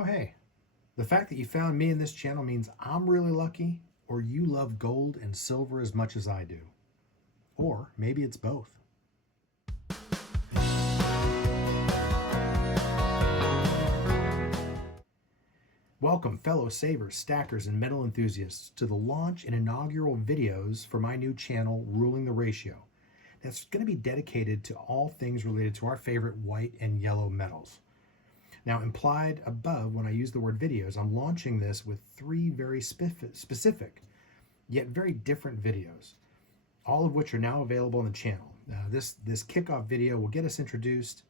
Oh, hey, the fact that you found me in this channel means I'm really lucky, or you love gold and silver as much as I do. Or maybe it's both. Welcome, fellow savers, stackers, and metal enthusiasts, to the launch and inaugural videos for my new channel, Ruling the Ratio. That's going to be dedicated to all things related to our favorite white and yellow metals. Now, implied above when I use the word videos, I'm launching this with three very specific, yet very different videos, all of which are now available on the channel. This kickoff video will get us introduced,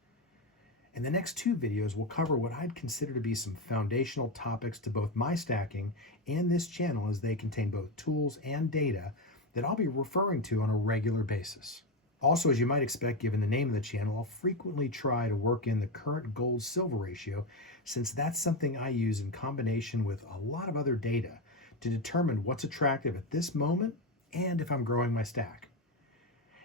and the next two videos will cover what I'd consider to be some foundational topics to both my stacking and this channel, as they contain both tools and data that I'll be referring to on a regular basis. Also, as you might expect, given the name of the channel, I'll frequently try to work in the current gold-silver ratio, since that's something I use in combination with a lot of other data to determine what's attractive at this moment and if I'm growing my stack.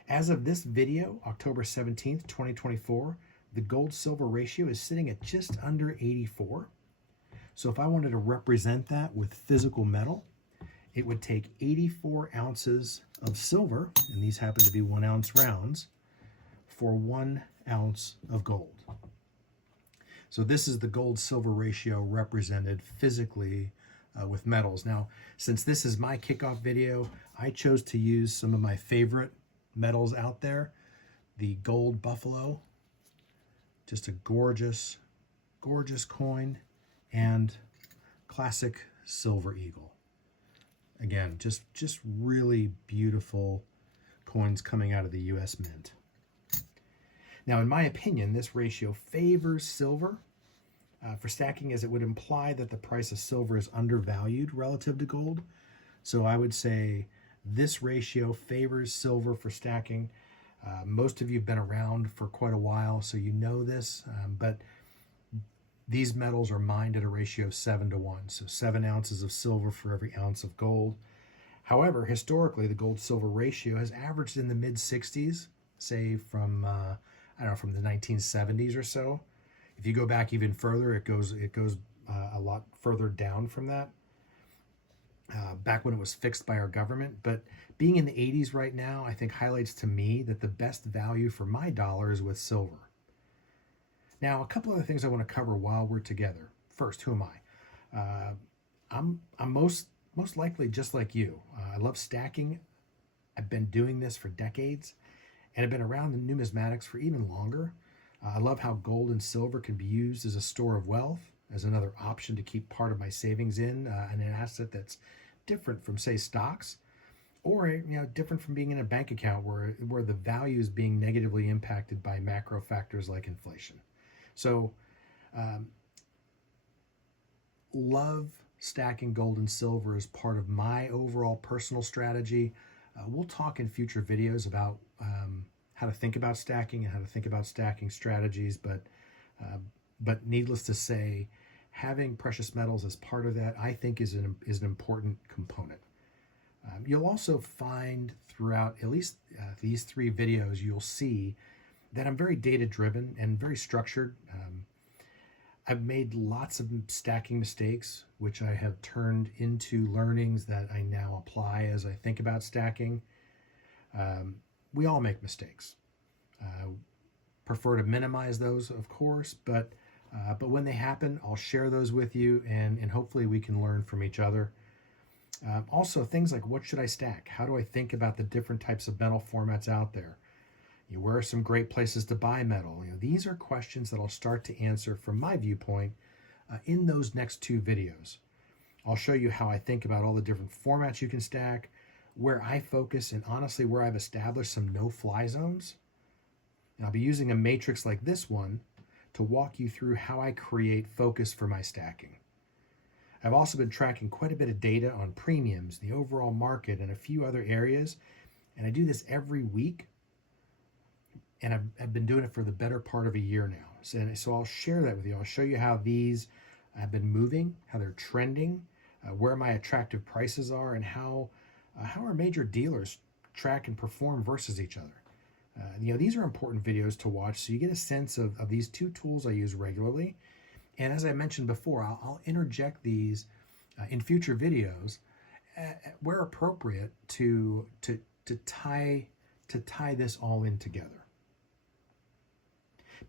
As of this video, October 17th, 2024, the gold-silver ratio is sitting at just under 84. So if I wanted to represent that with physical metal, it would take 84 ounces of silver, and these happen to be 1 ounce rounds, for 1 ounce of gold. So this is the gold-silver ratio represented physically with metals. Now, since this is my kickoff video, I chose to use some of my favorite metals out there. The gold buffalo, just a gorgeous, gorgeous coin, and classic silver eagle. Again, just really beautiful coins coming out of the US Mint. Now, in my opinion, this ratio favors silver for stacking, as it would imply that the price of silver is undervalued relative to gold. So I would say this ratio favors silver for stacking. Most of you have been around for quite a while, so you know this, but these metals are mined at a ratio of 7-to-1, so 7 ounces of silver for every ounce of gold. However, historically, the gold-silver ratio has averaged in the mid-60s, say from from the 1970s or so. If you go back even further, it goes a lot further down from that. Back when it was fixed by our government. But being in the 80s right now, I think highlights to me that the best value for my dollar is with silver. Now, a couple other things I want to cover while we're together. First, who am I? I'm most likely just like you. I love stacking. I've been doing this for decades, and I've been around in numismatics for even longer. I love how gold and silver can be used as a store of wealth, as another option to keep part of my savings in, and an asset that's different from, say, stocks, or different from being in a bank account where the value is being negatively impacted by macro factors like inflation. So, love stacking gold and silver as part of my overall personal strategy. We'll talk in future videos about how to think about stacking and how to think about stacking strategies, but needless to say, having precious metals as part of that, I think, is an important component. You'll also find throughout at least these three videos, you'll see that I'm very data-driven and very structured. I've made lots of stacking mistakes, which I have turned into learnings that I now apply as I think about stacking. We all make mistakes. Prefer to minimize those, of course, but when they happen, I'll share those with you, and hopefully we can learn from each other. Also, things like, what should I stack? How do I think about the different types of metal formats out there? Where are some great places to buy metal? These are questions that I'll start to answer from my viewpoint in those next two videos. I'll show you how I think about all the different formats you can stack, where I focus, and honestly, where I've established some no-fly zones. And I'll be using a matrix like this one to walk you through how I create focus for my stacking. I've also been tracking quite a bit of data on premiums, the overall market, and a few other areas, and I do this every week. And I've been doing it for the better part of a year now. So I'll share that with you. I'll show you how these have been moving, how they're trending, where my attractive prices are, and how our major dealers track and perform versus each other. These are important videos to watch, so you get a sense of these two tools I use regularly, And as I mentioned before, I'll interject these in future videos where appropriate to tie this all in together.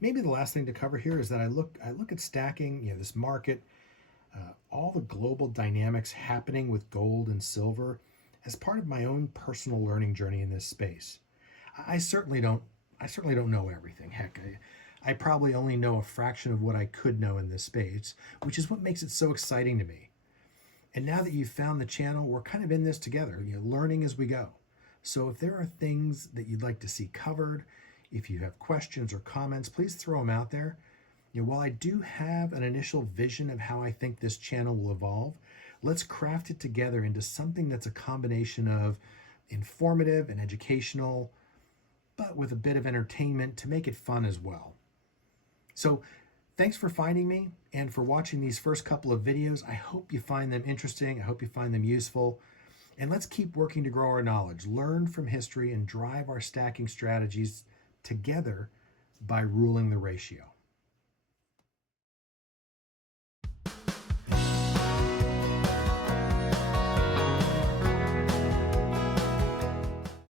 Maybe the last thing to cover here is that I look at stacking, this market, all the global dynamics happening with gold and silver as part of my own personal learning journey in this space. I certainly don't know everything. Heck, I probably only know a fraction of what I could know in this space, which is what makes it so exciting to me. And now that you've found the channel, we're kind of in this together, learning as we go. So if there are things that you'd like to see covered, if you have questions or comments, please throw them out there. While I do have an initial vision of how I think this channel will evolve, let's craft it together into something that's a combination of informative and educational, but with a bit of entertainment to make it fun as well. So thanks for finding me and for watching these first couple of videos. I hope you find them interesting. I hope you find them useful. And let's keep working to grow our knowledge, learn from history, and drive our stacking strategies together by ruling the ratio.